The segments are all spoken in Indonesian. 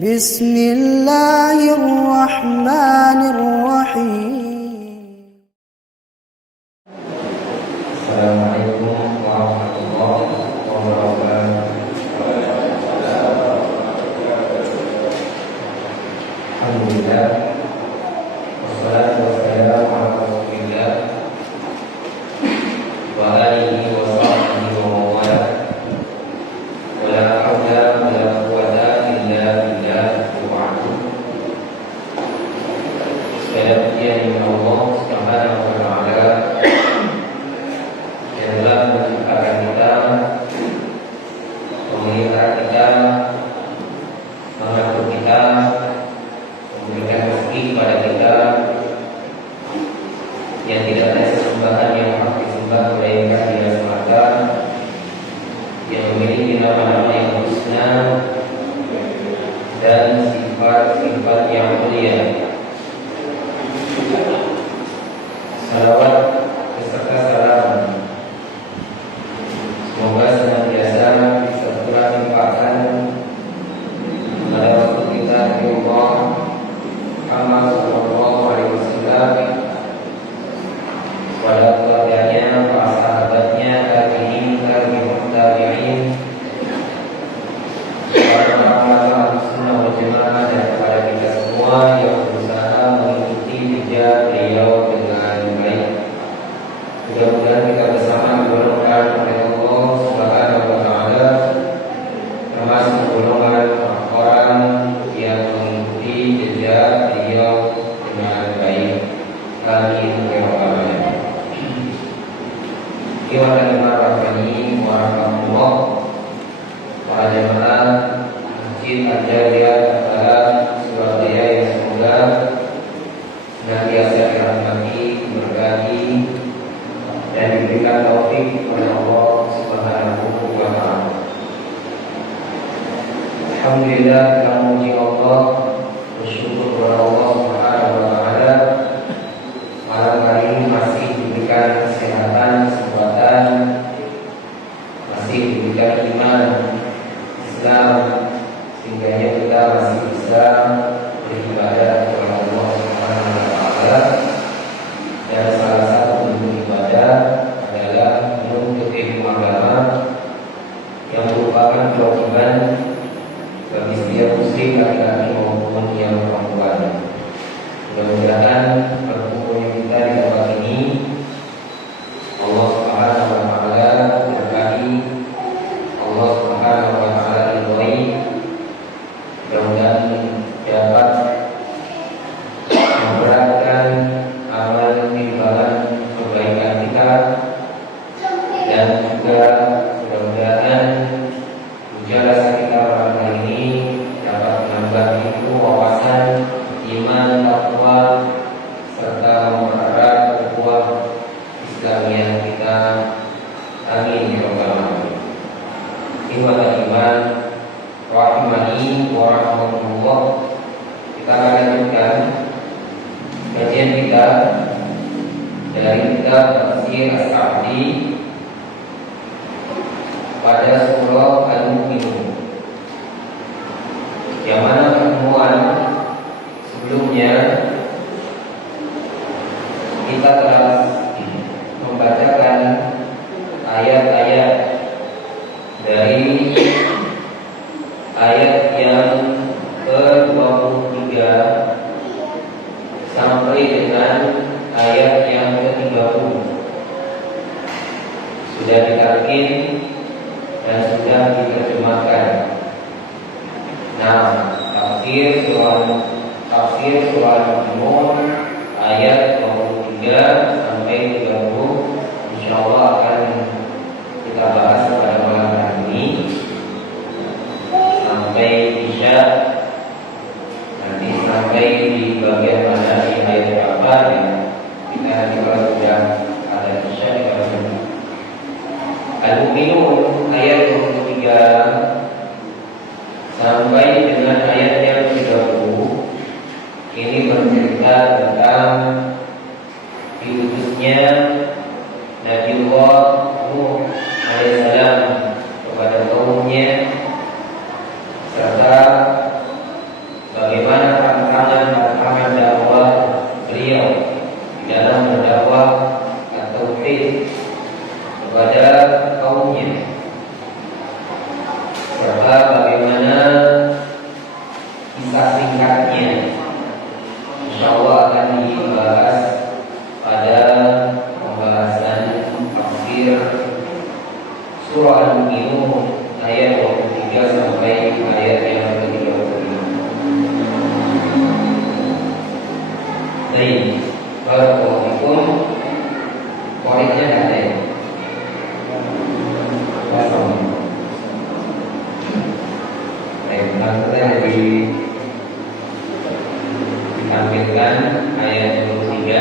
بسم الله الرحمن الرحيم. السلام عليكم ورحمة الله وبركاته. الحمد لله والصلاة والسلام على رسول الله وآله وصحبه ومن والاه ولا حول ولا قوة إلا بالله وبعد. Sekali lagi Allah Subhanahu wa taala yang telah menciptakan kita, memelihara kita, mengatur kita, memberikan rezeki kepada kita, yang tidak ada sesembahan yang harus disembah melainkan Dia semata, yang memiliki nama-nama yang husna dan sifat-sifat yang mulia. Salawat beserta salam semoga senantiasa bisa terlimpahkan kepada Rasul kita Allah Muhammad sallallahu alaihi wasallam, kepada keluarganya, para sahabatnya, tabi'in, tabi'in, kepada orang-orang sunnah wal jamaah, dan kepada kita semua yang berusaha mengikuti jejak beliau dengan baik. Mudah-mudahan kita bersama digolongkan oleh Allah Subhanahu wa taala termasuk golongan orang yang mengikuti jejak beliau dengan baik. Amin ya rabbal alamin. Bismillahirrahmanirrahim. Warahmatullah. Para jemaah Masjid Al-Jariyah Surabaya yang semoga senantiasa dirahmati, diberkati, dan diberikan taufik oleh Allah Subhanahu wa taala. Alhamdulillah, kita memuji Allah, bersyukur kepada Allah Subhanahu wa taala. Malam hari ini masih diberikan kesehatan, kekuatan, masih diberikan iman Islam, sehingga kita masih bisa beribadah kepada Allah Subhanahu wa taala. Dan salah satu bentuk ibadah adalah menuntut ilmu agama yang merupakan kewajiban bagi setiap muslim laki-laki maupun yang perempuan. Mudah-mudahan berkumpulnya kita di tempat ini Allah Subhanahu wa taala berkahi, Allah Subhanahu wa taala ridhoi. Mudah-mudahan dapat memberatkan amal timbangan kebaikan kita, dan juga mudah-mudahan mujalah kita pada hari ini dapat menambah ilmu, wawasan, iman, takwa, serta mempererat ukhuwah Islamiyah kita. Amin ya rabbal alamin. Ikhwatal iman rahimani wa rahmatullah. Kita akan lanjutkan kajian kita dari kitab Tafsir As-Sa'di pada surah Al-Mu'minun, yang mana pertemuan sebelumnya kita telah membacakan ayat-ayat dari ayat yang ke-23 sampai dengan ayat yang ke-30. Sudah ditarkin dan sudah diterjemahkan. Nah, tafsir surah Al-Mu'minun ayat 23 sampai 30 insyaallah akan kita bahas pada malam hari ini sampai Isya. Nanti sampai di bagian mana di ayat berapa ya, kita nanti kalau sudah ada Isya kita akan Al-Mu'minun ayat 23 sampai dengan ayat yang 30. Ini bercerita tentang diutusnya Nabiullah Nuh tauhid kepada kaumnya, serta bagaimana kisah singkatnya insyaallah akan dibahas pada pembahasan tafsir surah Al-Mu'minun ayat 23 sampai ayat yang ke-35. Baik, barakallahu koreknya ada ya? Kosong. Baik, maksudnya ditampilkan ayat 23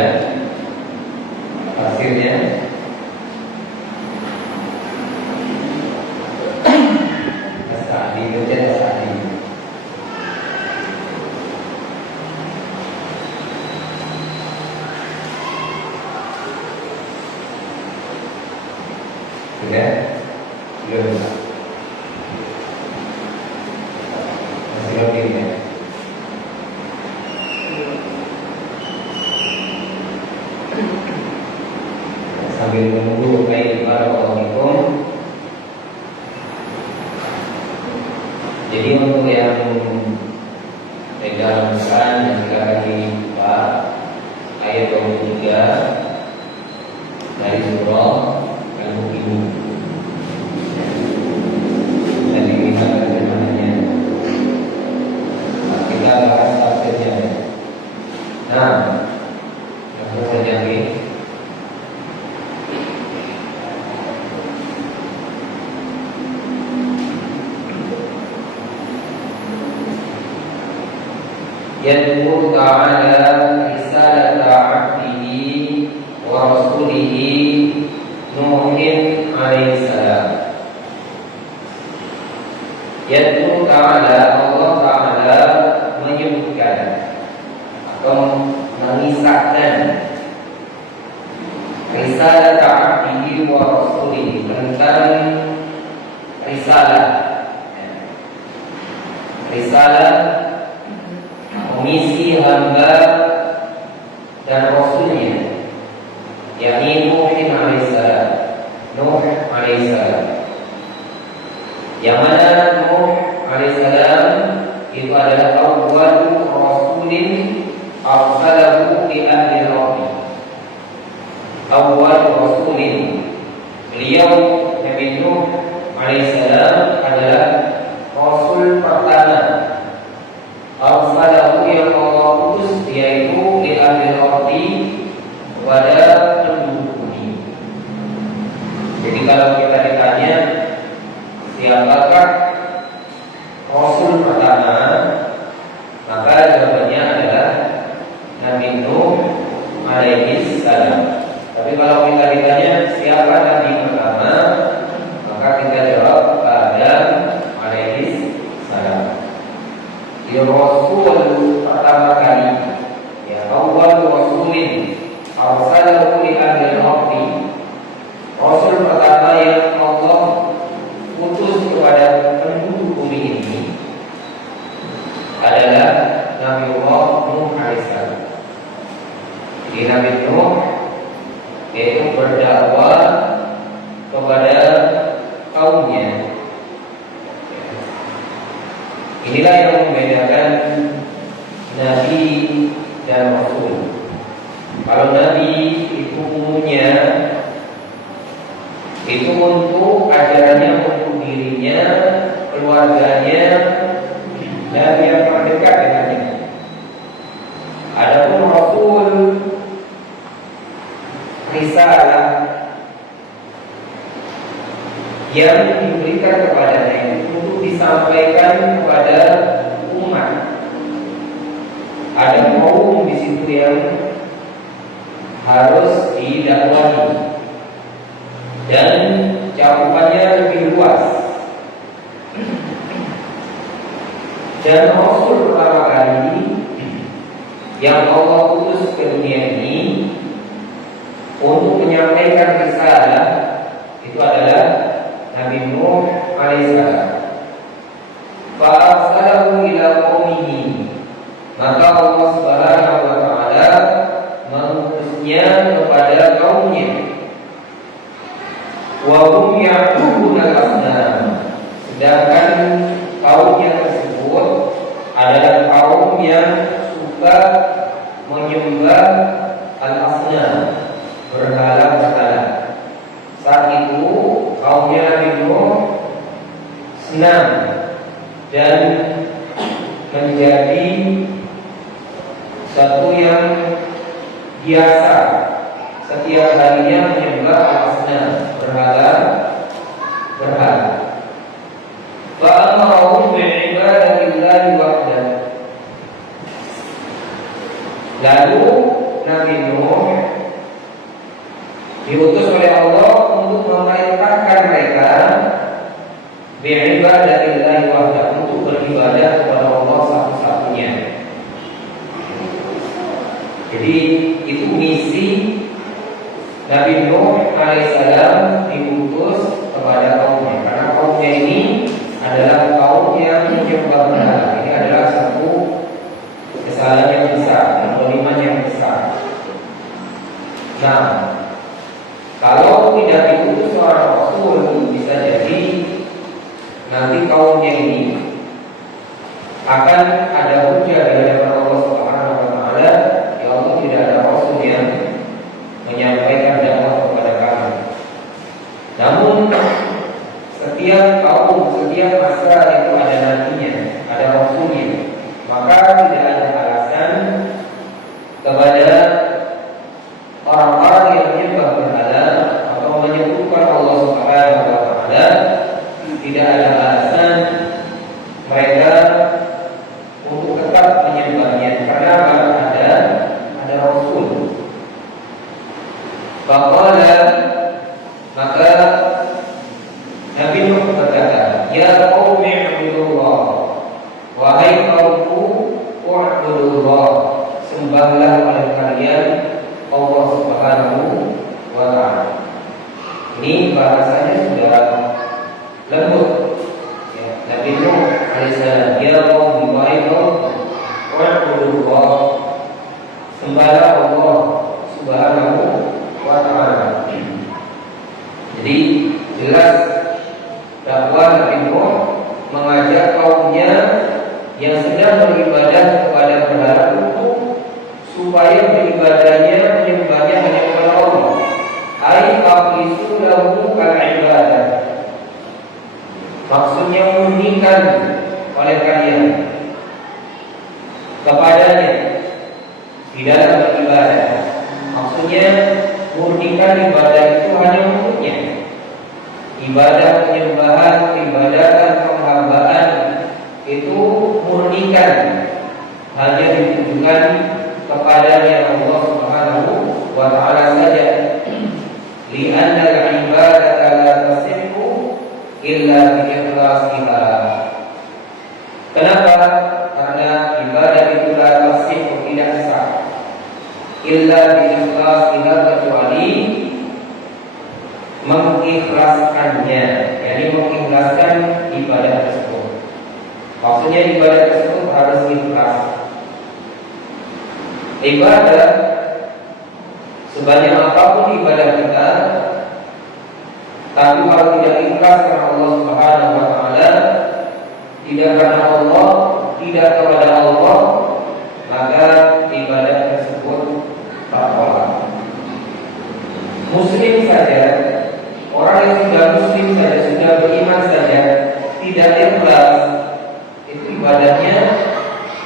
tafsirnya. Sudah? Belum. Masih login ya? Sambil menunggu baik barakallahu. Jadi untuk yang dalam Quran yang kita lagi buka ayat 23 dari surah Al-Mu'minun. Dan dilihat terjemahannya. Kita bahas tafsirnya. Nah, langsung saja nih. Yadkur ta'ala risalata 'abdihi wa rasulihi Nuhin alaihi salam. Yadkur ta'ala, Allah ta'ala menyebutkan atau mengisahkan risalata 'abdihi wa rasulihi, tentang risalah misi hamba dan rasulnya, yakni Nuh alaihissalam. Yang mana Nuh alaihissalam itu adalah awwal rasulin arsalahu li ahli al-ardh. Awwal rasulin, beliau Nabi Nuh alaihissalam adalah rasul pertama arsalahu yang Allah utus, yaitu li ahli al-ardi, kepada penduduk bumi. Jadi kalau kita ditanya siapakah rasul pertama, maka jawabannya adalah Nabi Nuh alaihi salam. Tapi kalau kita ditanya siapa nabi pertama, maka kita jawab Adam alaihi salam. Dia rasul pertama kali, ya, awal rasulin arsalahu li ahli al-ardi. Rasul pertama yang Allah utus kepada penduduk bumi ini adalah Nabiullah Nuh alaihissalam. Jadi Nabi Nuh yaitu berdakwah kepada kaumnya. Inilah yang membedakan Nabi dan Rasul. Kalau Nabi itu umumnya itu untuk ajarannya, untuk dirinya, keluarganya, dan yang terdekat dengannya. Adapun Rasul, risalah yang diberikan kepadanya untuk disampaikan kepada umat. Ada kaum di situ yang harus didakwahi dan cakupannya lebih luas. Dan Rasul pertama kali yang Allah utus ke dunia ini untuk menyampaikan risalah itu adalah Nabi Nuh alaihissalam. Fa'arsalahu ila qaumihi, maka Allah Subhanahu wa taala mengutusnya kepada kaumnya. hum ya'buduna al-asnam. Sedangkan kaumnya tersebut adalah kaum yang suka menyembah al-asnam, berhala-berhala. Saat itu kaumnya Nabi Nuh senang dan menjadi satu yang biasa setiap harinya menyembah al-asnam, berhala. Fa'amarahum bi'ibadatillahi wahdah. Lalu Nabi Nuh diutus oleh Allah untuk memerintahkan mereka bi'ibadatillahi wahdah, untuk beribadah kepada Allah satu-satunya. Jadi itu misi Nabi Nuh alaihissalam diutus kepada kaumnya, karena kaumnya ini adalah kaum yang menyembah berhala. Ini adalah satu kesalahan yang besar, kezaliman yang besar. Nah, kalau tidak diutus seorang Rasul, bisa jadi nanti kaumnya ini akan ada hujah di hadapan Allah Subhanahu wa taala. Ya Allah, tidak ada Rasul yang menyampaikan dakwah kepada kami. Namun setiap kaum, setiap masa itu ada nabinya, ada Rasulnya. Maka tidak ada alasan kepada orang-orang yang menyembah berhala atau menyebutkan Allah Subhanahu wa taala, tidak ada alasan mereka untuk tetap menyembahnya, karena ada Rasul. Maka Nabi Nuh berkata, ya qaumi ibudullah, wahai kaumku, u'budullah, sembahlah oleh kalian Allah Subhanahu wa ta'ala. Ini bahasanya sudah lembut. Ya, Nabi Nuh alaihissalam, ya qaumi, wahai kaumku, u'budullah, sembahlah Allah Subhanahu wa ta'ala. Jadi jelas dakwah Nabi Nuh mengajak kaumnya yang sedang beribadah kepada berhala untuk supaya beribadahnya, menyembahnya hanya kepada Allah. Ai aqisu lahu kal ibadah. Maksudnya murnikan oleh kalian kepadanya di dalam beribadah. Maksudnya murnikan ibadah itu hanya untuknya. Ibadah penyembahan, ibadatan penghambaan itu murnikan, hanya ditujukan kepadanya Allah Subhanahu wa ta'ala saja. Li'anna al-ibadata la tasihhu illa bi ikhlasiha. Kenapa? Karena ibadah itu la tasihhu, tidak sah, illa bi ikhlasiha, kecuali mengikhlaskannya, yakni mengikhlaskan ibadah tersebut. Maksudnya ibadah tersebut harus ikhlas. Ibadah sebanyak apapun ibadah kita, tapi kalau tidak ikhlas karena Allah Subhanahu wa taala, tidak karena Allah, tidak kepada Allah, maka ibadah tersebut batal. Muslim saja, orang yang sudah muslim saja, sudah beriman saja, tidak ikhlas, itu ibadahnya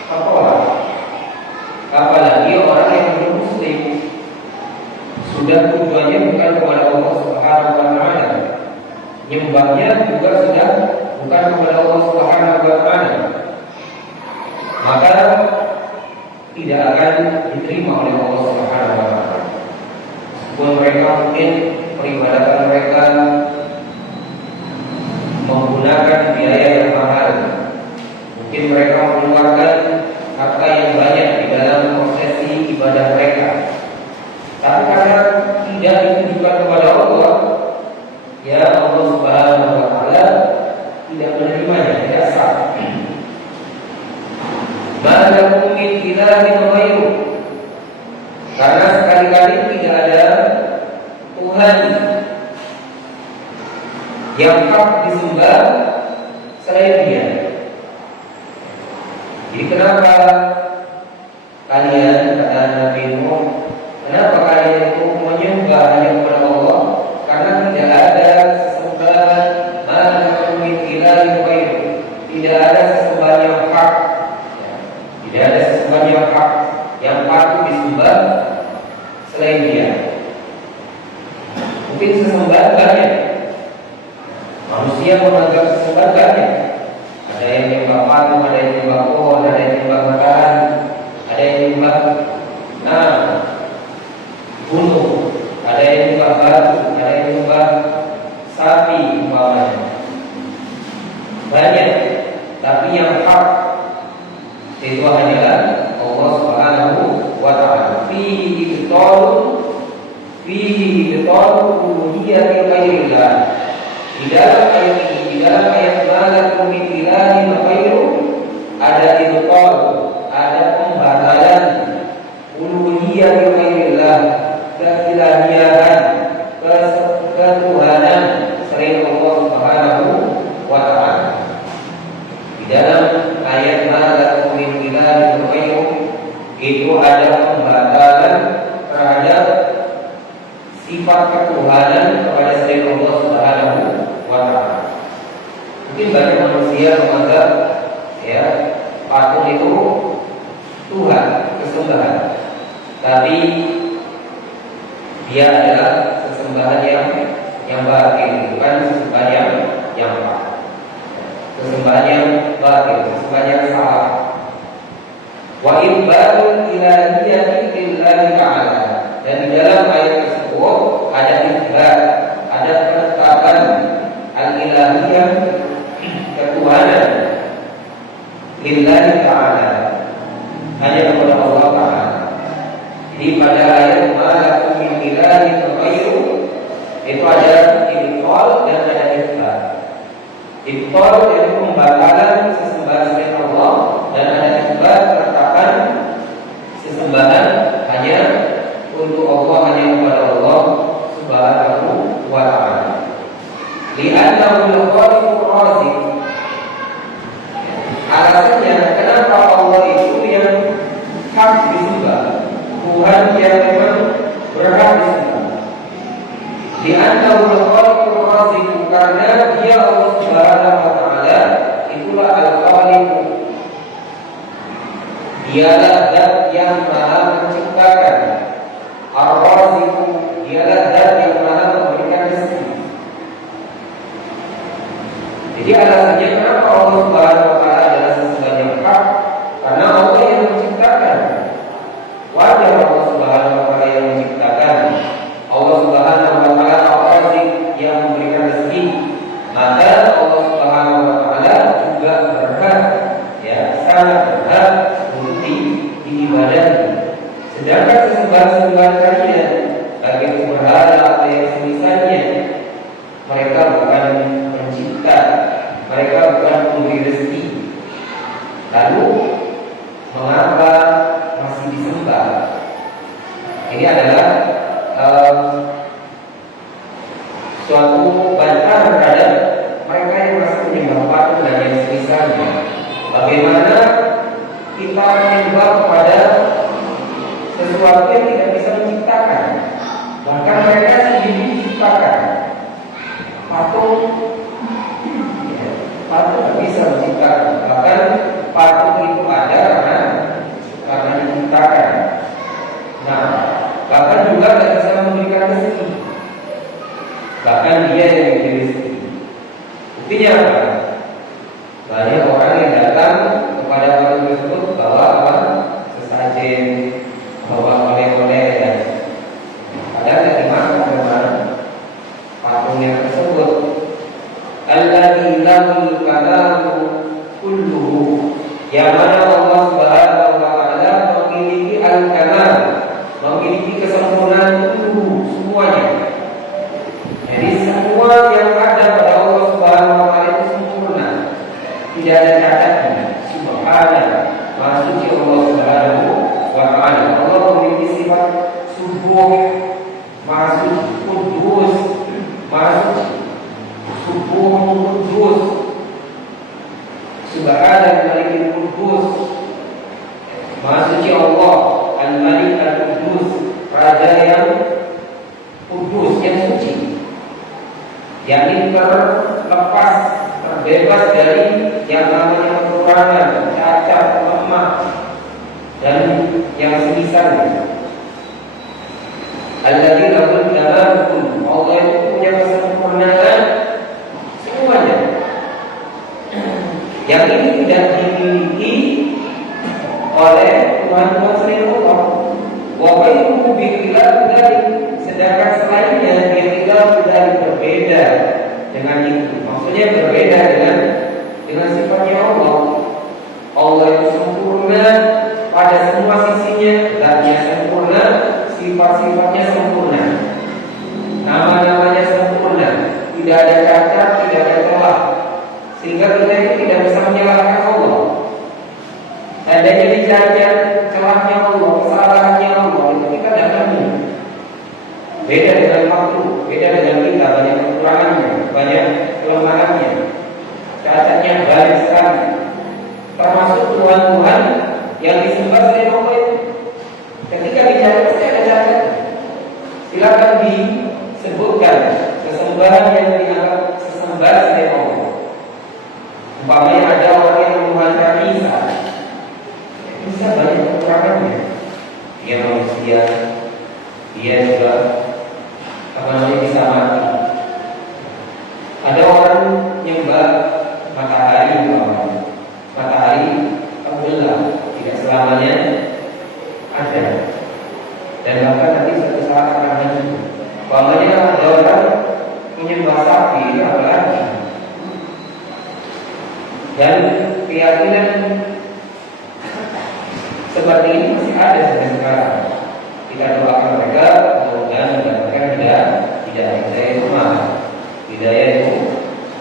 batal. Apalagi orang yang belum muslim, sudah tujuannya bukan kepada Allah Subhanahu wa taala, nyembahnya juga sudah bukan kepada Allah Subhanahu wa taala, maka tidak akan diterima oleh Allah Subhanahu wa taala. Meskipun mereka mungkin peribadatan mereka menggunakan biaya yang mahal, mungkin mereka mengeluarkan harta yang banyak di dalam prosesi ibadah mereka, tapi karena tidak ditujukan kepada Allah, ya Allah Subhanahu wa taala tidak menerimanya, tidak sah. Malakum min ilahin ghairu, karena sekali-kali tidak ada Tuhan yang hak disembah selain Dia. Jadi kenapa kalian, kata Nabi Nuh, kenapa kalian itu menyembah hanya kepada Allah? Karena tidak ada sesembahan ma'lakum min ilahin ghairuh. Tidak ada sesembahan yang hak. Tidak ada sesembahan yang hak yang patut disembah selain Dia. Mungkin sesembahan banyak. Manusia menganggap sesembahan banyak. Ada yang menyembah patung, ada yang menyembah pohon, ada yang menyembah matahari, ada yang menyembah gunung, ada yang menyembah batu, ada yang menyembah sapi umpamanya. Banyak, tapi yang hak itu hanyalah Allah Subhanahu wa ta'ala. Fihi ibtal uluhiyyati ghairillah. Di dalam ayat ini, di dalam ayat malakum min ilahin ghairuh, ada ibtal, ada pembatalan uluhiyyati ghairillah, keilahian, ketuhanan selain Allah Subhanahu wa ta'ala. Di dalam ayat malakum min ilahin ghairuh itu ada pembatalan terhadap sifat ketuhanan kepada selain Allah Subhanahu wa ta'ala. Mungkin banyak manusia menganggap ya patung itu Tuhan, kesembahan. Tapi dia adalah sesembahan yang batil, bukan sesembahan yang hak. Sesembahan yang batil, sesembahan yang salah. Wa ibadul ilahiyyati lillahi ta'ala. Dan di dalam ayat tersebut ada ibad, ada penetapan al-ilahiyah, ketuhanan lillahi ta'ala, hanya kepada Allah Ta'ala. Jadi pada ayat malakum min ilahin ghairuh itu ada ibtal dan ada ibad. Ibtal yaitu pembatalan sesembahan selain Allah, dan ada ibad, penetapan sesembahan hanya untuk Allah, hanya kepada Allah Subhanahu wa ta'ala. Li'annahu al-khaliqur raziq. Alasannya kenapa Allah itu yang hak disembah, Tuhan yang memang berhak disembah. Li'annahu al-khaliqur raziq, karena Dia Allah Subhanahu wa ta'ala itulah al-khaliq. Dialah zat yang maha menciptakan. Ar-Raziq, dialah zat yang maha memberikan rezeki. Jadi alasannya kenapa Allah Subhanahu wa ta'ala adalah sesembahan yang hak, karena Allah yang menciptakan. Wajar Allah Subhanahu wa ta'ala yang menciptakan. Allah Subhanahu wa ta'ala Ar-Raziq yang memberikan rezeki. Maka Allah Subhanahu wa ta'ala juga berhak, ya, sangat berhak untuk diibadahi. Sedangkan sesembahan-sesembahan kalian, baik itu berhala atau yang semisalnya, mereka bukan pencipta, mereka bukan pemberi rezeki. Lalu mengapa masih disembah? Ini adalah suatu bantahan terhadap mereka yang masih menyembah patung dan yang semisalnya. Bagaimana kita menyembah kepada sesuatu yang tidak bisa menciptakan, bahkan mereka sendiri menciptakan. Patung tidak bisa menciptakan, bahkan patung itu ada karena diciptakan. Nah, bahkan juga tidak bisa memberikan rezeki, bahkan dia yang memberi rezeki. Buktinya apa? Banyak orang yang datang kepada patung tersebut bawa apa? Sesajen, bawa oleh-oleh, ya. Padahal tidak dimakan dengan patungnya tersebut. Alladzi lahul kalamu kulluhu, yang mana Allah Subhanahu wa ta'ala memiliki al-kalam, memiliki kesempurnaan kulluhu, semuanya. Jadi semua yang ada pada Allah Subhanahu wa ta'ala itu sempurna, tidak ada cacatnya. Subhanallah, Maha suci Allah Subhanahu wa ta'ala. Allah memiliki sifat subuh, Maha suci, kudus, Maha suci, yakni terlepas, terbebas dari yang namanya kekurangan, cacat, lemah, dan yang semisalnya. Alladzi lahu al-kamal, Allah itu punya kesempurnaan semuanya. Yang ini tidak dimiliki oleh Tuhan selain Allah. Wa ghairuhu bi khilaf dzalik, sedangkan selainnya dia tidak berbeda dengan itu. Maksudnya berbeda dengan sifatnya Allah. Allah itu sempurna pada semua sisinya, zatnya sempurna, sifat-sifatnya sempurna, nama-namanya sempurna, tidak ada cacat, tidak ada celah, sehingga kita itu tidak bisa menyalahkan Allah. Adanya dicacat, celahnya Allah, kesalahannya Allah, itu kita tidak nemu. Beda dengan makhluk, beda dengan kita, banyak kekurangannya, banyak kelemahannya, cacatnya banyak sekali. Termasuk Tuhan-Tuhan yang disembah selain Allah itu, ketika dicatat pasti ada cacat. Silakan disebutkan sesembahan yang dianggap sesembah selain Allah. Umpamanya ada orang yang menuhankan Isa banyak kekurangannya. Dia manusia, dia juga bisa mati. Ada orang nyembah matahari, matahari alhamdulillah tidak selamanya ada, dan bahkan nanti suatu saat akan hancur. Umpamanya ada orang menyembah sapi, apalagi, dan keyakinan seperti ini masih ada sampai sekarang. Kita doakan mereka mudah-mudahan mendapatkan hidayah itu mahal. Hidayah itu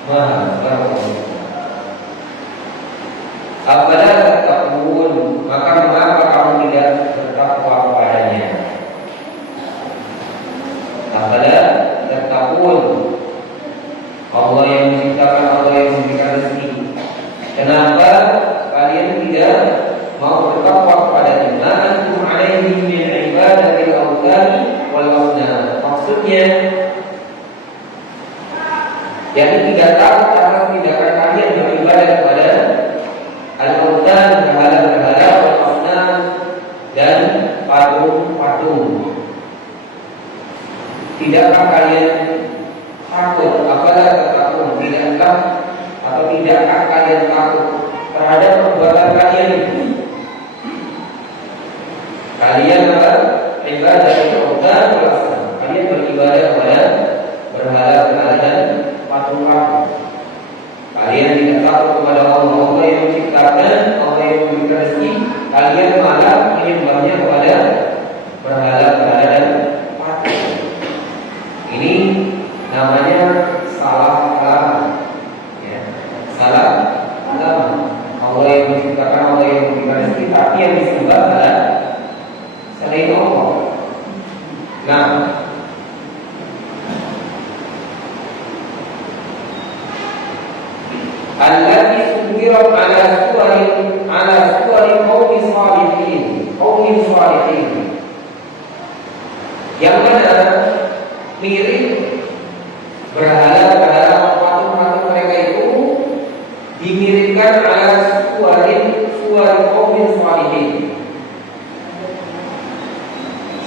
mahal. Apabila takun, maka mengapa kamu tidak bertakwa kepadanya? Apabila takun, Allah yang menciptakan, Allah yang memberikan rezeki. Kenapa kalian tidak mau bertakwa kepadanya? Antum alaihi min ibadatil awthani wal asnam. Maksudnya, yakni tidak tahu atas tindakan kalian beribadah kepada al-awthan, berhala-berhala, wal asnam, dan patung-patung. Tidakkah kalian takut? Apalah takut? Tidakkah atau tidakkah kalian takut terhadap perbuatan kalian itu? Kalian apa? Ibadah al-awthan wal asnam. Kalian beribadah kepada berhala-berhala dan patung-patung. Kalian tidak takut kepada Allah, Allah yang menciptakan, Allah yang memberikan rezeki. Kalian malah menyembahnya kepada berhala-berhala dan patung. Ini namanya salah agama, ya. Salah agama. Allah yang menciptakan, Allah yang memberikan rezeki, tapi yang disembah adalah selain Allah. Nah, allati subirat ala suwari qaumi salihin, yang mana mirip berhala-berhala patung-patung mereka itu dimiripkan ala suwari qaumi salihin,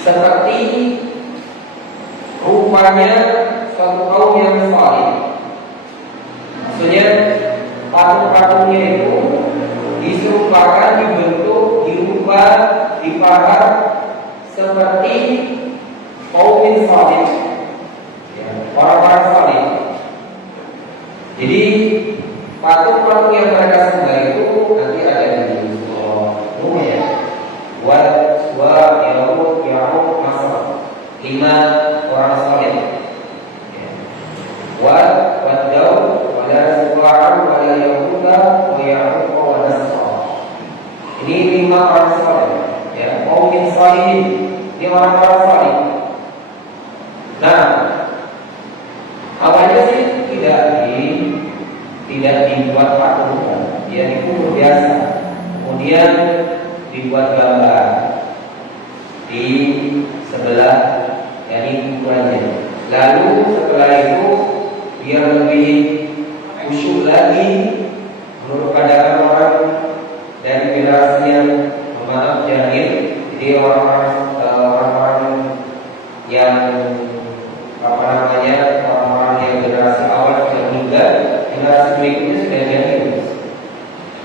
seperti rupanya suatu kaum yang salih. Maksudnya patung-patungnya itu diserupakan, dibentuk, dirubah, dipahat seperti kaum salih, ya, orang-orang salih. Jadi patung-patung yang mereka sembah itu nanti ada di Nuh, ya, Ya'uq, Nasr, 5 orang salih. Wad, Daud, wala Suwa'an, wala Yahuda, wa Ya'uq, wa Nasr. Ini 5 orang salih, ya, kaum salih. Ini orang-orang salih. Nah, awalnya sih tidak dibuat patung, dia dikubur biasa. Kemudian dibuat gambar di sebelah, yakni kuburannya. Lalu setelah itu dia lebih khusyuk lagi menurut pandangan orang dari generasi yang maaf jahil. Jadi orang-orang yang orang-orang yang generasi awal sudah meninggal, generasi berikutnya sudah jahil.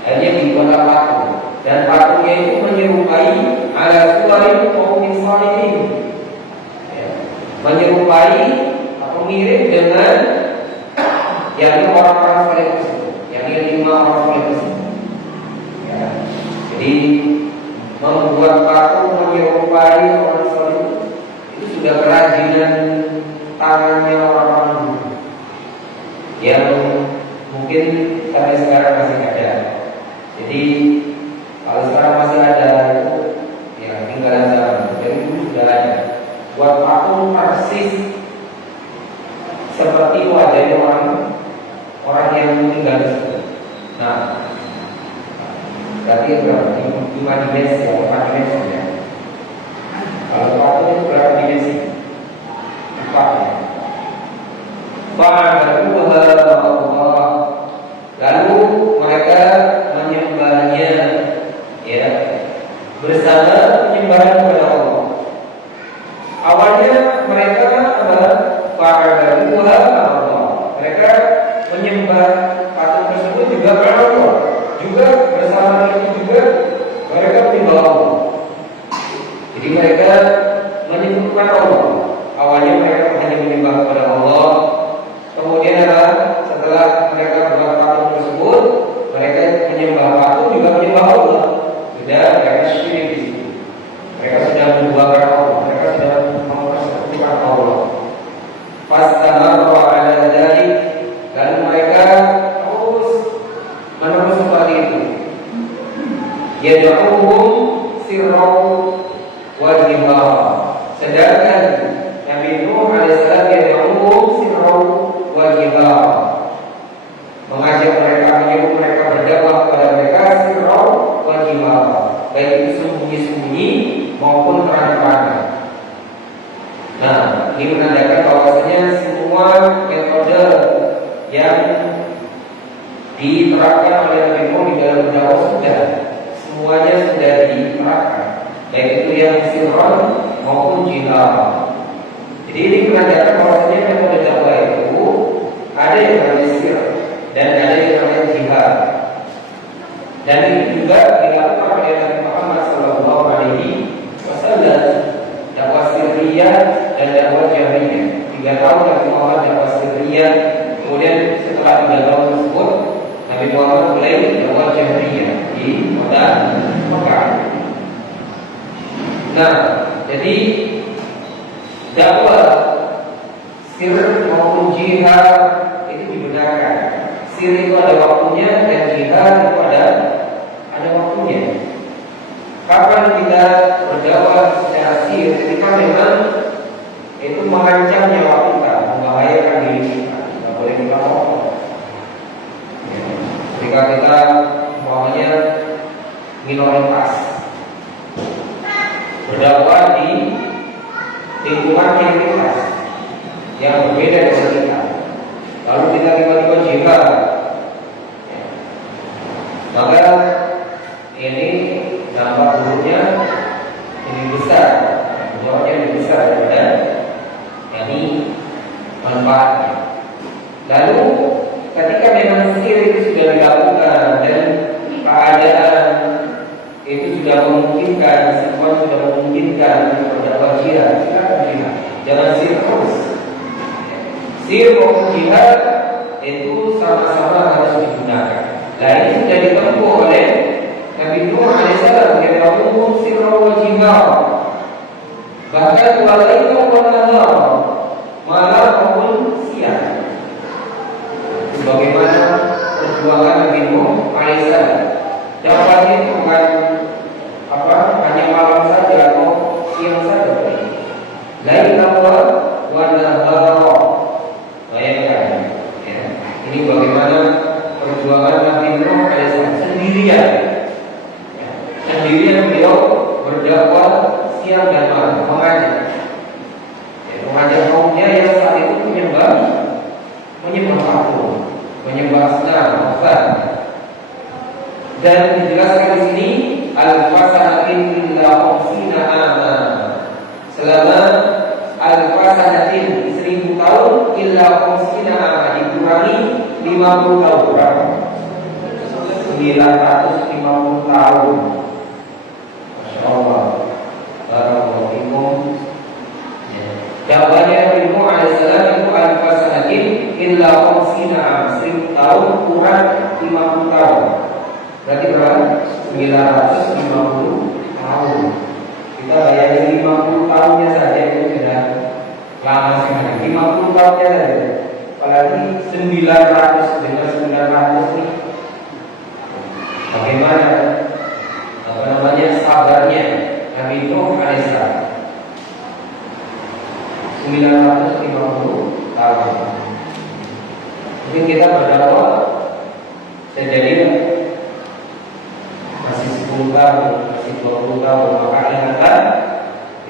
Hanya dibuat patung, dan patungnya itu menyerupai ala suwarin qaumin shalihin, menyerupai atau mirip dengan yang orang-orang saleh tersebut, yang 5 orang saleh tersebut. Ya. Jadi membuat patung menyerupai orang saleh itu sudah kerajinan tangannya orang-orang dulu, yang mungkin sampai sekarang masih ada. Jadi kalau sekarang masih ada itu ya tinggalan zaman. Jadi itu sudah ada. Buat patung persis seperti wajahnya orang yang meninggal tersebut. Nah, berarti berapa? 5 dimensi atau 4 dimensi ya? Kalau patung itu berapa dimensi? 4 ya. Allah. Lalu mereka menyembahnya, ya, bersama penyembahan kepada Allah. Awalnya mereka adalah para Allah. Mereka menyembah patung tersebut juga kepada Allah. Juga bersama itu juga mereka menyembah Allah. Jadi mereka menyebutkan Allah. Awalnya mereka hanya menyembah kepada Allah. Kemudian setelah mereka buat patung tersebut, mereka menyembah patung juga menyembah Allah. Sudah mereka syirik di situ. Mereka sudah menduakan Allah. Mereka sudah mempersekutukan Allah. Fastamara ala dzalik, dan mereka terus menerus seperti itu. Yad'uhum sirran wa jihara. Sedangkan Nabi Nuh alaihissalam yad'uhum sirran wa jihara, mengajak mereka, menyuruh mereka berdakwah kepada mereka sirran wa jihara, baik itu sembunyi-sembunyi maupun terang-terangan. Nah, ini menandakan bahwasanya semua metode yang diterapkan oleh Nabi Nuh di dalam dakwah semuanya sudah diterapkan, baik itu yang sirran maupun jihara. Jadi ini menandakan bahwasanya metode dakwah itu ada yang namanya sir dan ada yang namanya jihad. Dan itu juga dilakukan oleh Nabi Muhammad SAW, dakwah sirriyah dan dakwah jahriyah. 3 tahun Nabi Muhammad dakwah sirriyah, kemudian setelah 3 tahun tersebut Nabi Muhammad mulai dakwah jahriyah di kota Mekah. Nah, jadi dakwah sir maupun jihad itu dibenarkan. Sir itu ada waktunya dan jihad itu ada waktunya. Kapan kita berdakwah secara sir? Ketika memang itu mengancam nyawa kita, membahayakan diri kita, tidak boleh kita ngomong. Ketika kita maunya minoritas berdakwah di lingkungan minoritas yang berbeda dengan kita, lalu kita tiba-tiba jihad, maka ini dampak buruknya lebih besar, mudaratnya lebih besar daripada yakni manfaatnya. Lalu ketika memang sir itu sudah dilakukan dan keadaan itu sudah memungkinkan, semua sudah memungkinkan untuk berdakwah jihad, silakan jihad. Jangan sir terus. Sir maupun jihad itu sama-sama harus digunakan. Nah, ini sudah ditempuh oleh Nabi Nuh alaihissalam, yad'uhum sirran wa jihara. Bahkan walaupun wa nahara, malam maupun siang. Bagaimana perjuangan Nabi Nuh alaihissalam? Dakwahnya itu bukan hanya malam saja atau siang saja. Lailan wa nahara. Bayangkan, ya. Ini bagaimana perjuangan Nabi Nuh alaihissalam sendirian. Sendirian beliau berdakwah siang dan malam, mengajak. menyembah patung, menyembah asnam, dan dijelaskan di sini al-fasanatin illa khamsina ama, selama al-fasanatin 1000 tahun illa khamsina ama, dikurangi 50 tahun, berapa? 950 tahun. Masya Allah. Barakallahu fikum. Jawabannya Nabi Nuh alaihissalam itu al-fasanatin illa khamsina ama, 1000 tahun kurang 50 tahun. Berarti berapa? 950 tahun. Kita bayangin 50 tahunnya saja itu sudah lama sekali. 50 tahunnya saja. Apalagi 900 dengan 900 nih. Bagaimana sabarnya Nabi Nuh alaihissalam? 950 tahun. Mungkin kita berdakwah sejadi masih 10 tahun, masih 20 tahun, maka ingatkan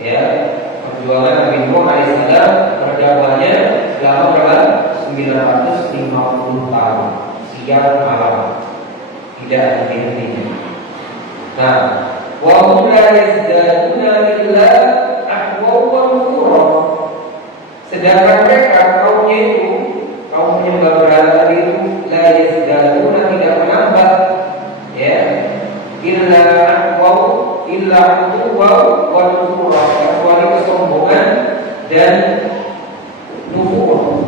ya, perjuangan Nabi Nuh alaihissalam berdakwahnya selama berapa? 950 tahun, siang malam, tidak henti-hentinya. Nah, wa hum la yazdaduna illa aqwa wa nufura. Sedangkan mereka kaumnya itu, kaum penyembah berhala tadi itu, la yazdaduna, tidak menambah, ya, illa aqwa wa nufura, kecuali kesombongan dan nufur,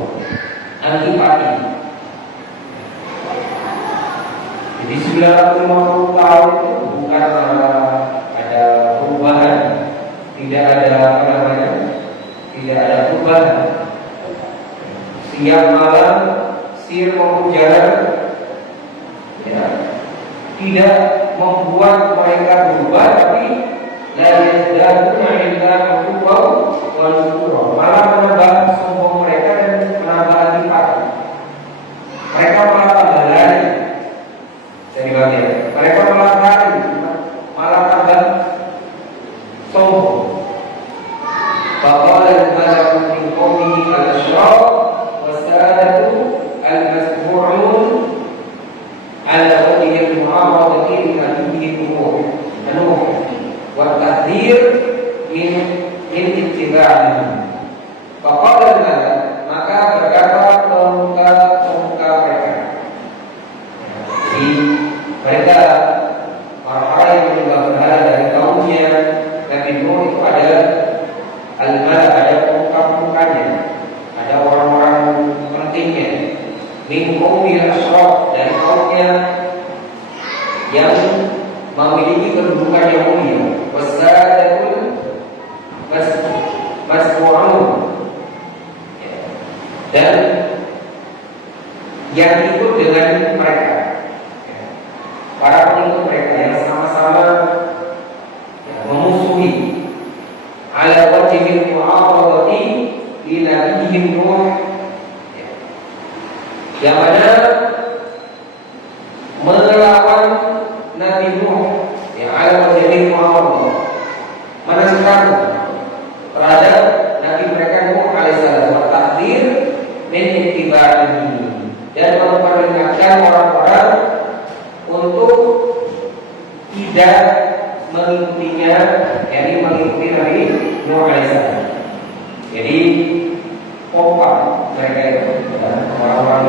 antipati. Jadi 950 tahun itu bukan ada perubahan, tidak ada tidak ada perubahan. Siang malam, siang maupun jalan, ya, tidak membuat mereka berubah, tapi la yazdaduna illa aqwa wa nufura, malah menambah sombong mereka dan menambah antipati. Mereka malah tambah lari. Mereka malah lari, malah tambah sombong. Faqala al-malaku min qawmihi al-ashraf was-sadatu al-masbu'un ala wajhi al-mu'aradati li nabiyyi Nuh wa tahdhir min ittiba'ihim. Faqala al-malak, maka berkata pemuka mereka, mereka orang-orang yang menyembah berhala dari kaumnya Nabi Nuh itu ada al-malak, ada pemuka-pemukanya, ada orang-orang pentingnya, min qaumil ashraf, dari kaumnya yang memiliki kedudukan yang mulia, wasadatul masbu'un, dan yang ikut dengan mereka, para pengikut mereka yang sama-sama memusuhi ala wajhil mu'aradati li nabiyyi Nuh, yang mana melawan Nabi Nuh, yang ala wajhil mu'aradati, menentang terhadap Nabi mereka Nuh alaihissalam, wa tahdhir min ittiba'ihi, dan memperingatkan orang-orang untuk tidak mengikutinya, yakni mengikuti Nabi Nuh alaihissalam. Jadi kompak mereka itu, orang-orang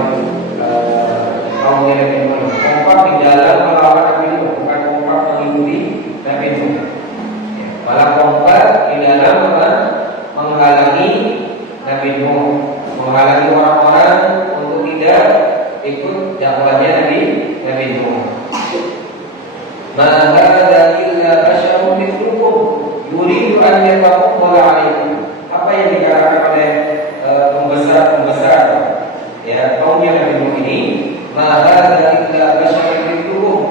kaum Nabi Nuh, kompak di dalam melawan Nabi Nuh, bukan kompak mengikuti Nabi Nuh. Malah kompak di dalam menghalangi Nabi Nuh, menghalangi orang-orang untuk tidak ikut dakwahnya Nabi Nuh. Ma hadza illa basyarun mithlukum yuridu an yatafaddala 'alaikum. Apa yang dikatakan oleh pembesar ya kaumnya Nabi Nuh ini, ma hadza illa basyarun mithlukum,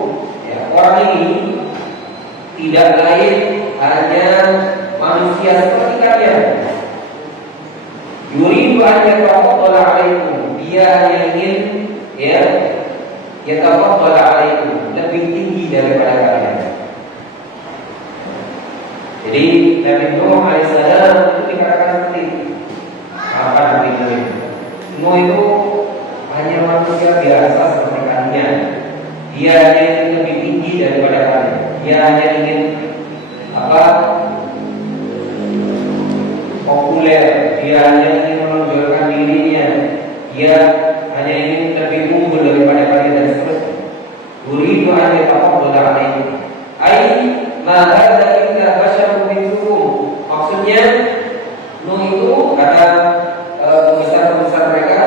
ya, orang ini tidak lain hanya manusia seperti kalian. Yuridu an yatafaddala 'alaikum, dia hanya ingin yatafaddala 'alaikum, lebih tinggi daripada kalian. Jadi Nabi Nuh alaihissalam itu dikatakan seperti apa Nabi Nuh itu manusia biasa seperti kalian. Dia hanya ingin lebih tinggi daripada kalian. Dia hanya ingin populer. Dia hanya ingin menonjolkan dirinya. Dia hanya ingin lebih unggul daripada kalian dan seterusnya. Yuridu an yatafaddala alaikum. Ai ma hadza illa basyarun mithlukum. Maksudnya Nuh itu kata pembesar-pembesar mereka,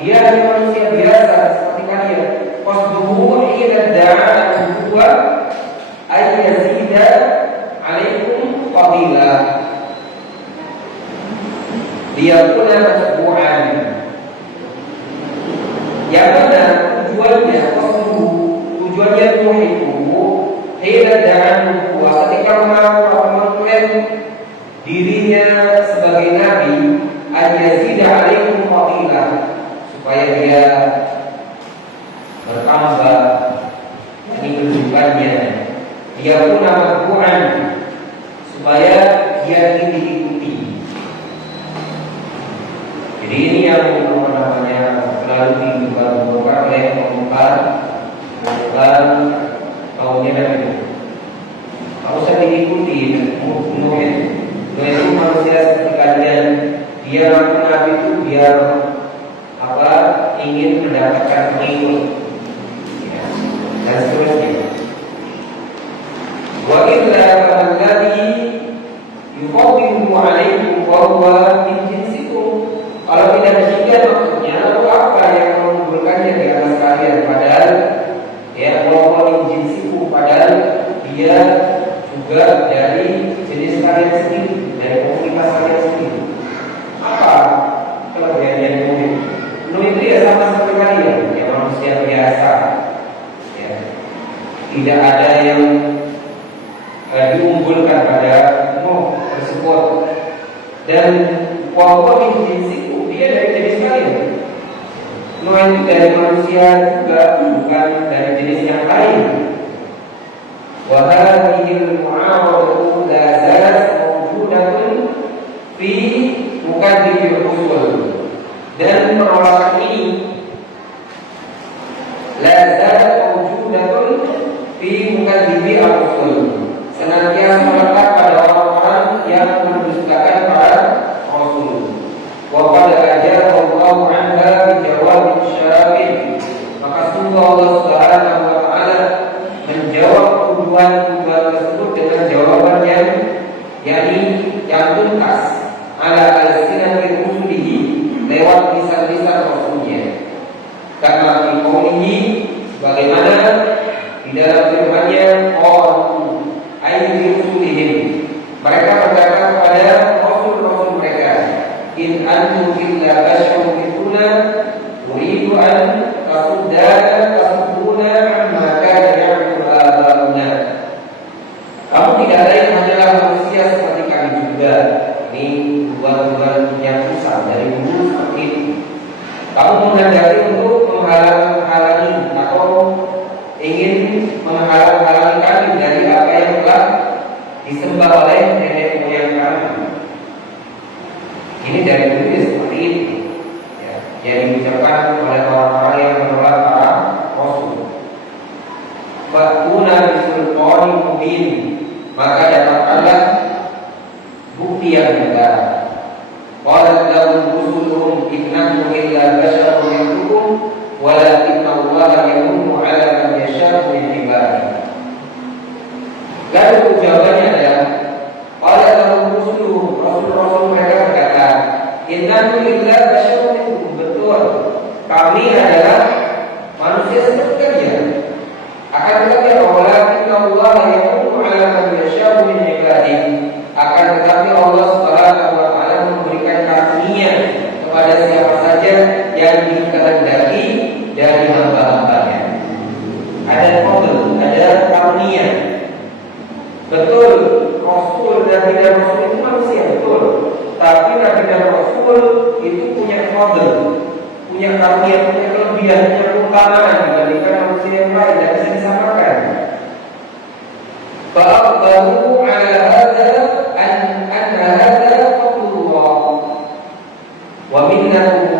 dia hanya manusia biasa seperti kalian. Qasduhu ila da'a huwa ay yazida alaikum fadilah. Liyakuna masbu'an. Yang mana tujuannya tujuannya Nuh itu ila da'a huwa ketika mengklaim dirinya sebagai nabi, ayazida alaikum fadilah, supaya dia bertambah ini kedudukannya, dia pun amat supaya dia ingin diikuti. Jadi ini yang selalu dibuka oleh pembukaan kaumnya Nabi Nuh. Kalau saya diikuti Nuh itu manusia seperti kalian. Dia mengaku Nabi itu biar ingin mendapatkan pengikut, ya, dan seterusnya. Wa illa alladhi yufaddilu alaikum wa huwa min jinsikum. Kalau tidak demikian maksudnya, lalu apa yang mengunggulkannya di atas kalian? Padahal ya wa huwa min jinsikum, padahal dia juga dari jenis kalian sendiri, dari komunitas kalian sendiri. Apa kelebihannya Nuh? Nuh itu ya sama seperti kalian, ya manusia biasa, ya. Tidak ada yang diunggulkan pada Nuh tersebut. Dan walaupun min jinsikum, dia dari jenis kalian. Nuh itu dari manusia juga, bukan dari jenis yang lain. وهذه المعارضة لا زالت موجودة في مكذب الرسل. Dan penolakan ini la zalat mawjudatun fi mukadzdzibi ar-rusul, senantiasa melekat pada orang-orang yang mendustakan para rasul. Wa qad ajaba Allahu anha bi jawabin syafin. Maka sungguh Allah Subhanahu wa taala menjawab tujuan tersebut dengan jawaban yang tuntas ala al-sinati rusulihi, lewat lisan-lisan rasulnya. Karena di qaulihi, sebagaimana di dalam firman-Nya, ayyi rusulihim, mereka berkata kepada rasul-rasul mereka, in antum illa basyarun mithluna uridu an tasudduna amma kana ya'budu abauna. Kamu tidak lain hanyalah manusia seperti kami juga. Ini buat-buat yang susah dari dulu seperti itu. Kamu menghendaki untuk menghalangi atau ingin menghalangi kami dari apa yang telah disembah oleh nenek moyang kami. Ini dari dulu seperti itu, ya, yang diucapkan oleh orang-orang yang menolak para rasul. Fakuna bisultani mubin, maka dapatkanlah bukti yang nyata. Qalat lahum rusuluhum in antum illa basyarun mithlukum walakinna Allaha yamunnu 'ala man yasha'u min ibadihi. Lalu jawabannya adalah qalat lahum rusuluhum, rasul-rasul mereka berkata, in antum illa basyarun mithlukum, betul, kami adalah manusia seperti kalian. Akan tetapi walakinna Allaha yamunnu 'ala man yasha'u min ibadihi, akan tetapi Allah Subhanahu wa taala memberikan karunia kepada siapa saja yang dikehendaki dari hamba-hambanya. Ada fadl, ada karunia. Betul, Rasul, Nabi dan Rasul itu manusia, betul. Tapi Nabi dan Rasul itu punya fadl, punya karunia, punya kelebihan, punya keutamaan dibandingkan manusia yang lain, tidak bisa disamakan. Fa'aqbalu 'ala hadza anna hadza fadlullah wa minnahu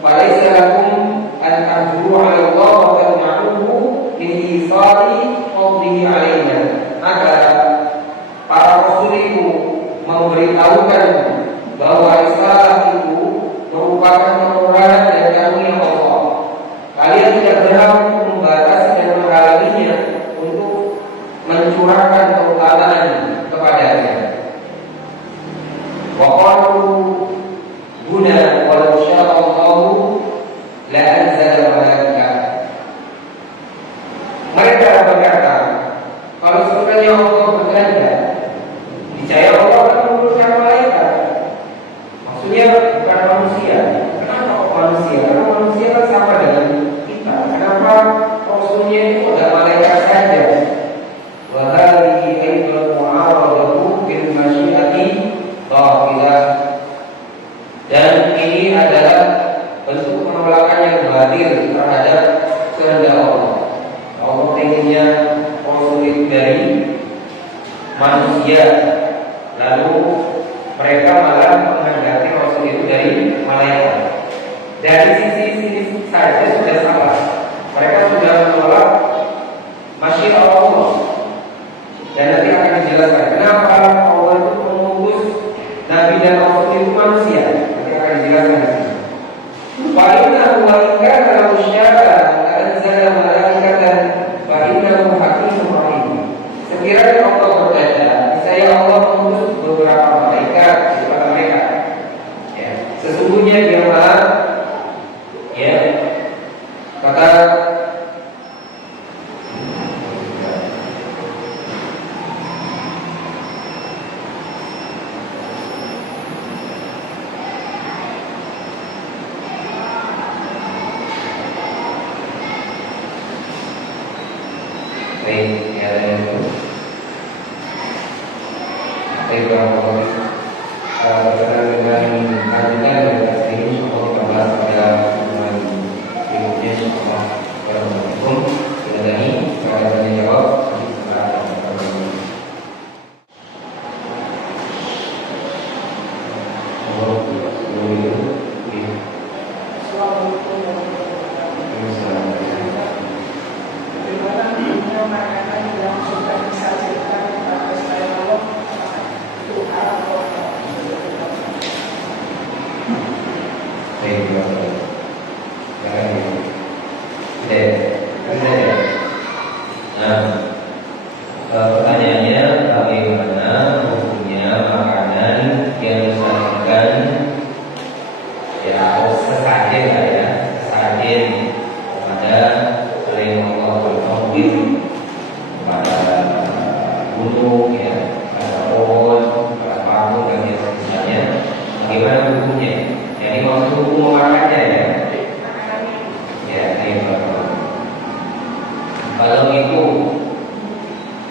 falaysa lakum an la anzala malaika. Mereka berkata, kalau sebenarnya Allah berganda, niscaya Allah akan menurunkan malaikat. Maksudnya bukan manusia. Kenapa kok manusia? Karena manusia kan sama dengan kita. Kenapa Rasulnya itu ada malaikat saja? Wa hadhihi aidan mu'aradatu bil masyiati baatilah. Dan ini adalah bentuk penolakan yang batil terhadap kehendak Allah. Allah inginnya Rasul itu dari manusia, lalu mereka malah menghendaki Rasul itu dari malaikat. Dari sisi saja sudah salah. Mereka sudah menolak masyiat Allah. Dan nanti akan dijelaskan kenapa Allah itu mengutus Nabi dan Rasul itu manusia. Nanti akan dijelaskan. Wa inna wa kana lahu syara anzala malaikatan wa innahu hakimun rahim. Sekiranya Allah berkata, saya Allah mengutus beberapa malaikat kepada mereka. Ya, sesungguhnya Dia Maha, ya, kata pertanyaannya bagaimana hukumnya makanan yang disajikan ya atau sesajen lah ya, sesajen kepada selain Allah bertauhid, kepada gunung ya, kepada pohon, kepada patung dan yang sebagainya. Bagaimana hukumnya? Jadi maksud hukum memakannya ya. Ya, ayo kalau itu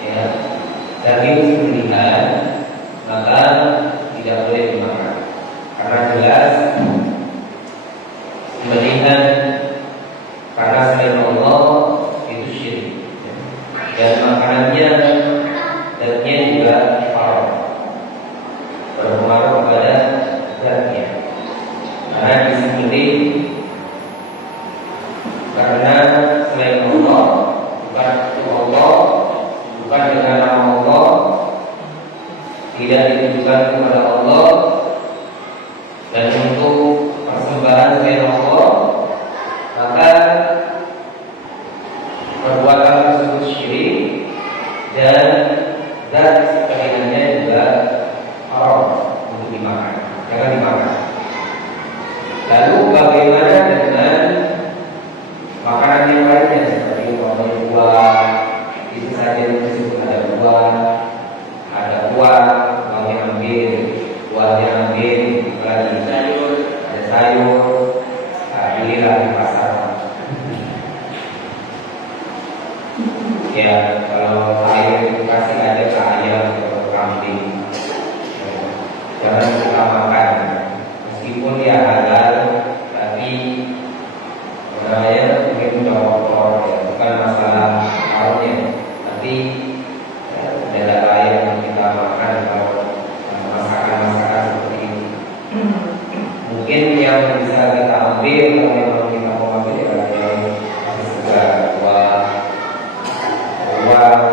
ya daging sembelihan maka tidak boleh dimakan karena jelas sembelihan karena selain Allah itu syirik dan makanannya zatnya juga haram, berpengaruh kepada zatnya karena disembelih karena selain Allah, bukan Allah, bukan dengan nama Allah, tidak ditujukan kepada Allah, dan untuk persembahan selain Allah, maka perbuatan tersebut syirik dan zat sembelihannya juga haram untuk dimakan, jangan dimakan. Lalu bagaimana dengan makanan yang lainnya seperti buah, itu saja disebut ada buah, buahnya ambil, lagi ada sayur, belilah di pasar. Ya, kalau air itu pasti ada ke ayam atau kambing. Jangan kita makan, meskipun ya halal, tapi saya mungkin kotor ya, bukan masalah haramnya, tapi tidak lain yang kita makan kalau masakan-masakan seperti ini. Mungkin yang bisa kita ambil kalau memang kita mau ambil ya yang masih segar buah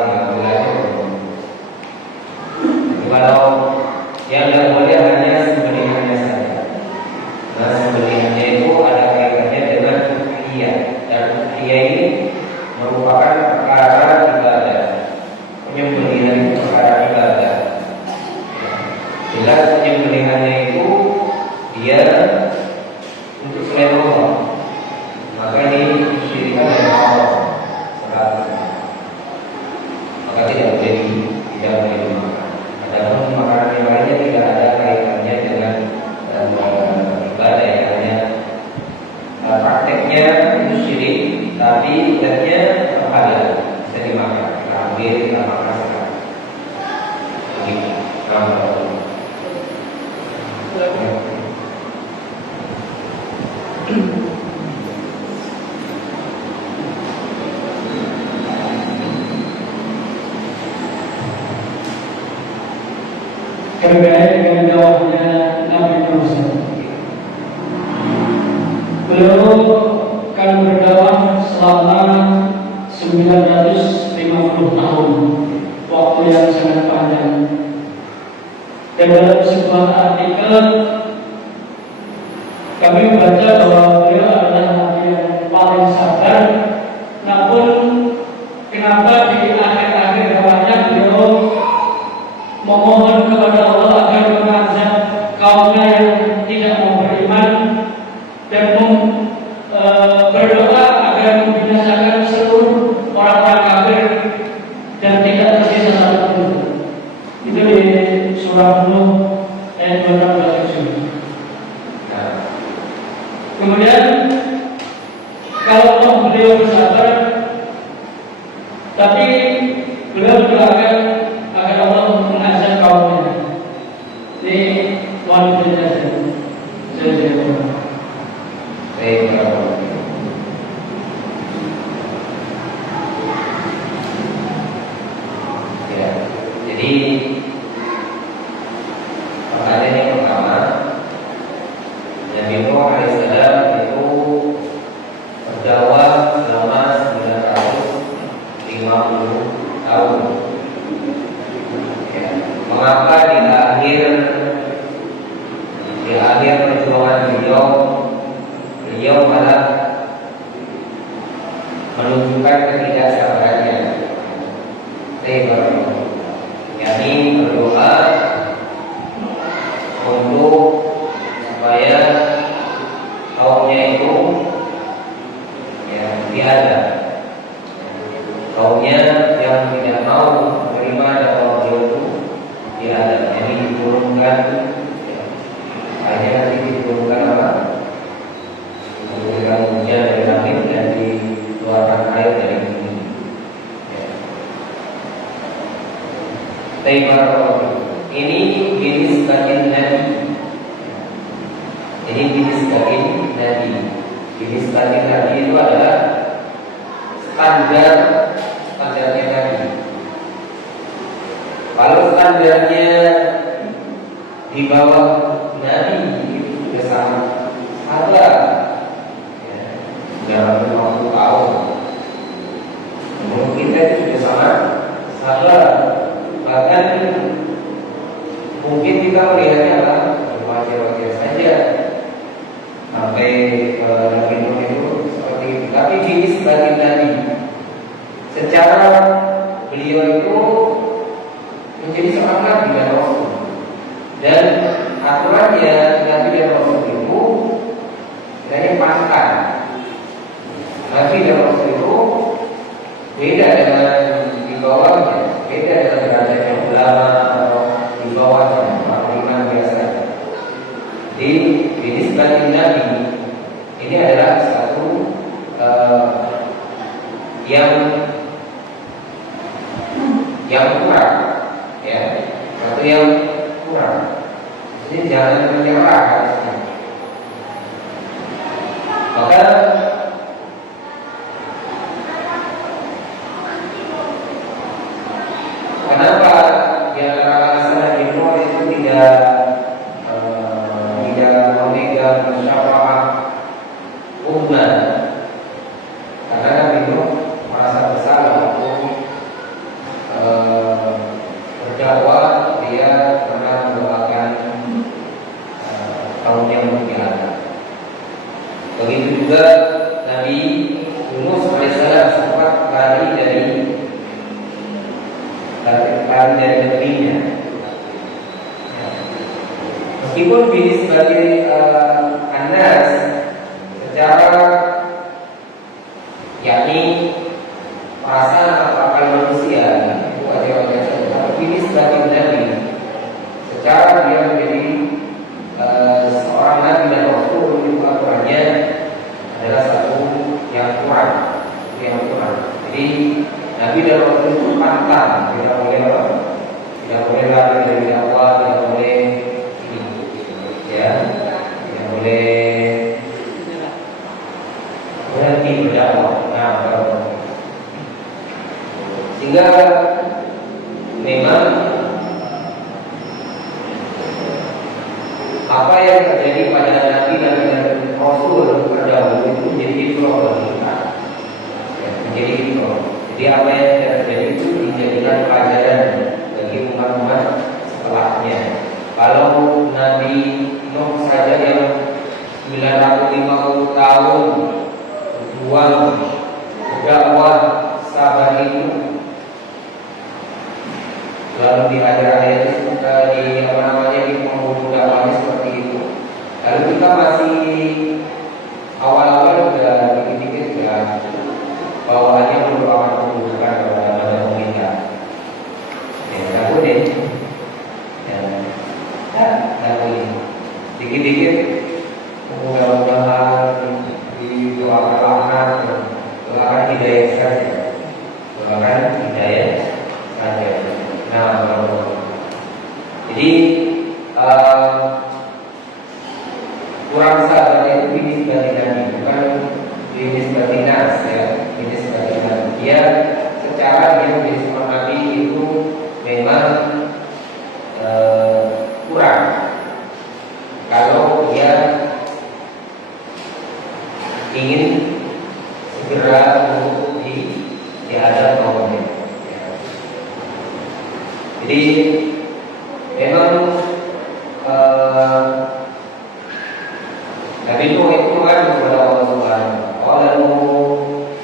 yang ambil aja maka ini kesyirikan yang awal sekali. Maka tidak boleh dimakan. Adapun makanan yang lainnya tidak ada kaitannya dengan ibadah yang hanya prakteknya itu syirik, tapi zatnya halal, bisa dimakan. Kita ambil, kita makan sekarang. Terkait dengan dakwahnya Nabi Muhammad, beliau akan berdakwah selama 950 tahun, waktu yang sangat panjang. Dan dalam sebuah artikel kami membaca bahwa beliau adalah nabi yang paling sabar. Namun kenapa di akhir-akhir dakwahnya beliau memohon kepada Allah agar mengazab kaumnya yang tidak mau beriman dan berdoa agar membinasakan seluruh orang-orang kafir dan tidak tersisa satu pun. Itu di surah Nuh ayat 217. Kemudian kalau beliau bersabar, tapi beliau juga akan Allah mengazab kaumnya. Ini mohon penjelasan. Ya, jadi pertanyaan yang pertama, Nabi Nuh alaihissalam itu berdakwah selama 950 tahun. Ya, mengapa di akhir perjuangan beliau malah menunjukkan ketidaksabarannya, yakni berdoa untuk supaya kaumnya itu diadab, kaumnya yang tidak mau menerima dakwah beliau itu diadab, jadi diturunkan. Akhirnya nanti diturunkan apa? Diturunkan hujan dari langit dan dikeluarkan air dari bumi. Ini jenis batin Nabi. Ini jenis batin Nabi. Jenis batin Nabi itu adalah standarnya Nabi. Kalau standarnya di bawah Nabi itu sudah sangat sabar, dalam 50 tahun. Menurut kita itu sudah sangat sabar. Bahkan mungkin kita melihatnya wajar-wajar saja sampai Nabi Nuh itu seperti itu. Tapi ini sebagai Nabi, secara beliau itu menjadi seorang Nabi dan Rasul. Dan aturannya Nabi dan Rasul itu hanya pantang. Nabi dan Rasul itu beda dengan di bawahnya, beda dengan derajatnya ulama atau di bawahnya orang biasa. Di sebagai Nabi ini adalah satu yang kurang, ya, satu yang kurang. Jadi jangan menyerah harusnya. Maka kenapa di antara alasan Nabi Nuh itu tidak memegang musyawarah umat? Karena Nabi Nuh merasa bersalah untuk berdakwah, dia pernah mendoakan kaum yang berkhianat. Begitu juga Nabi Yunus alaihissalam sempat lari dari negerinya. Meskipun diri sebagai Anas secara yakni perasaan atau akal manusia itu wajar-wajar saja. Tapi ini sebagai nabi, secara dia menjadi seorang nabi dan rasul, itu aturannya adalah satu yang kurang. Jadi nabi dan rasul itu pantang, tidak boleh lari dari Allah, tidak boleh ya, tidak boleh berhenti berdakwah. Sehingga memang apa yang terjadi pada nabi dan rasul terdahulu itu menjadi ibroh bagi kita, menjadi ibroh. Jadi apa yang terjadi itu dijadikan pelajaran bagi umat-umat setelahnya. Kalau Nabi Nuh saja yang 950 tahun berjuang berdakwah sabar itu, lalu di akhir-akhir di penghujung dakwahnya seperti itu. Lalu kita masih awal-awal sudah dikit-dikit sudah bawaannya merupakan pembukaan kepada pemerintah. Ya, tak boleh. Ya, tak boleh. Dikit-dikit mudah-mudahan didoakan laknat, doakan hidayah saja, doakan hidayah saja. Jadi kurang sabar itu binis batinani, bukan binis batinas ya, binis batinan. Dia secara dia menjadi seorang nabi itu memang kurang. Kalau dia ingin segera untuk dihadap kaumnya. Jadi memang Nabi Nuh itu kan kepada Allah Subhanahu wa taala,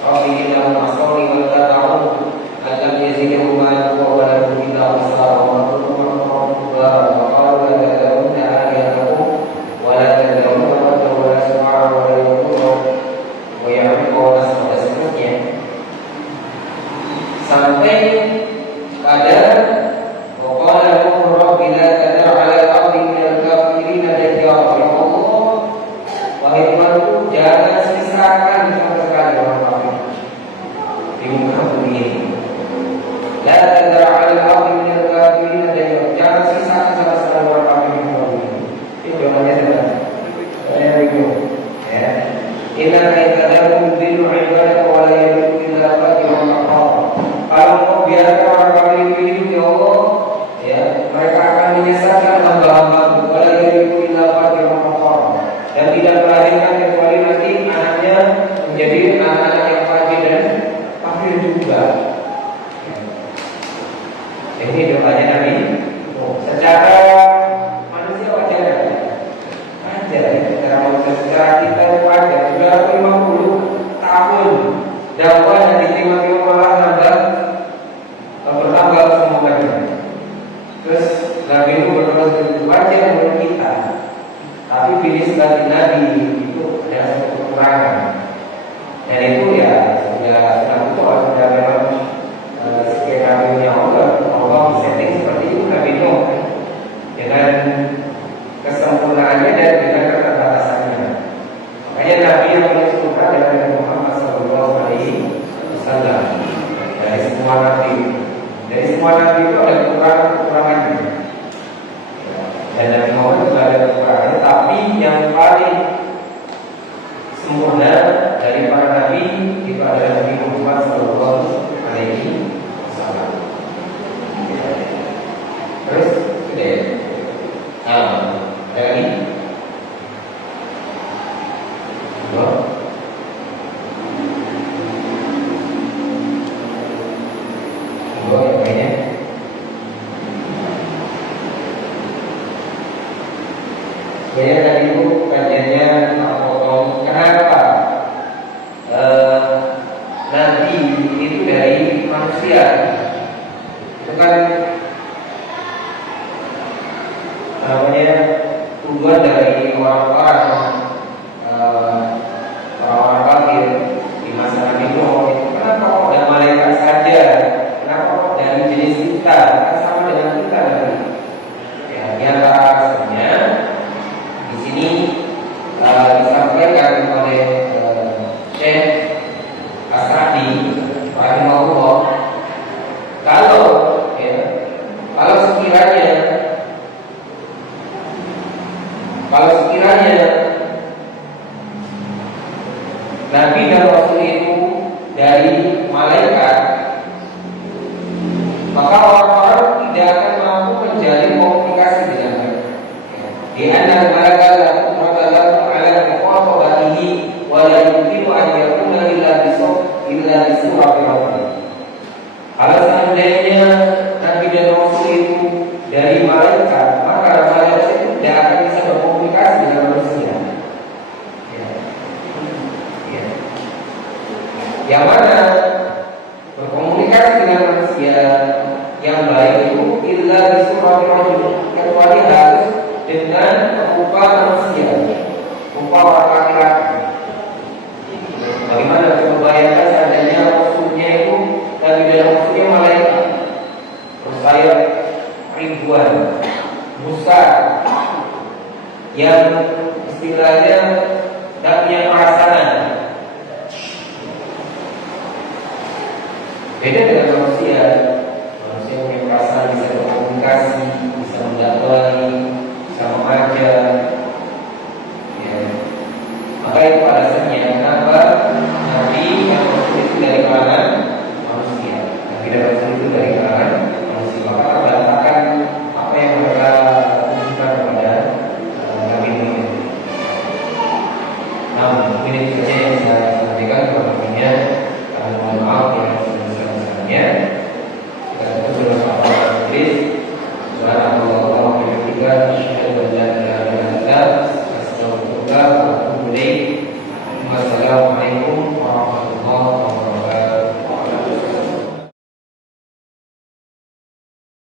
"Rabbi innahum asawni wa tad'u alam yazidhum ma wa lahum illa khasara wa qulna wa qalu la tad'una alihatakum wa la tad'una wa la su'a wa la yuqra wa ya'rifu wa nasra." Seterusnya sampai pada jangan sisakan sama sekali orang kafir di muka bumi ini. La tad'al al-ardi min al-kafirin dayyaran. Jangan sisakan sama sekali orang kafir di muka bumi ini. Itu jawabannya adalah ya. Inna kaitadakum bilu ibadah wa la yadul illa fajran kafar. Kalau mau biarkan orang kafir itu hidup ya Allah, ya, mereka akan menyesatkan hamba-hamba wa la yadul illa fajran kafar. Dan tidak melahirkan kecuali nanti anaknya menjadi anak-anak yang fajir dan kafir juga. Ini doanya Nabi. Secara manusia wajar, secara kita wajar. Sudah 50 tahun dakwah yang diterima malah nambah bertambah semuanya. Terus Nabi itu berterus wajar menurut kita. Tapi pilih sebagai nabi itu ada satu kekurangan, dan itu ya sudah memang sekian nabinya Allah setting seperti itu Nabi Nuh dengan kesempurnaannya dan dengan keterbatasannya. Makanya Nabi yang paling sempurna adalah Nabi Muhammad SAW. Dari semua nabi itu ada kekurangannya. Dan Nabi Muhammad juga ada kekurangannya, tapi yang paling sempurna dari para nabi itu adalah Nabi Muhammad SAW. Terus, ada lagi? Yang lainnya? Sebenarnya tadi itu kajiannya potong. Kenapa nabi itu dari manusia? Itu kan namanya tujuan dari orang-orang kafir di masa Nabi Nuh. Nabi dan Rasul itu dari malaikat, maka orang-orang tidak akan mampu menjalin komunikasi dengan mereka. Di antara mereka lalu ala muqatabatihi wa la yumkinu an yakuna illa bisurati rabbih. Kalau seandainya Nabi dan Rasul itu dari malaikat, maka malaikat itu tidak akan bisa berkomunikasi dengan manusia. Yang mana berkomunikasi dengan manusia yang baik itu illa bisurati rabbih, kecuali harus dengan rupa manusia, rupa orang laki-laki. Bagaimana kita membayangkan seandainya Rasulnya itu Nabi dan Rasulnya malaikat, bersayap ribuan, besar, yang istilahnya tak punya perasaan. Beda dengan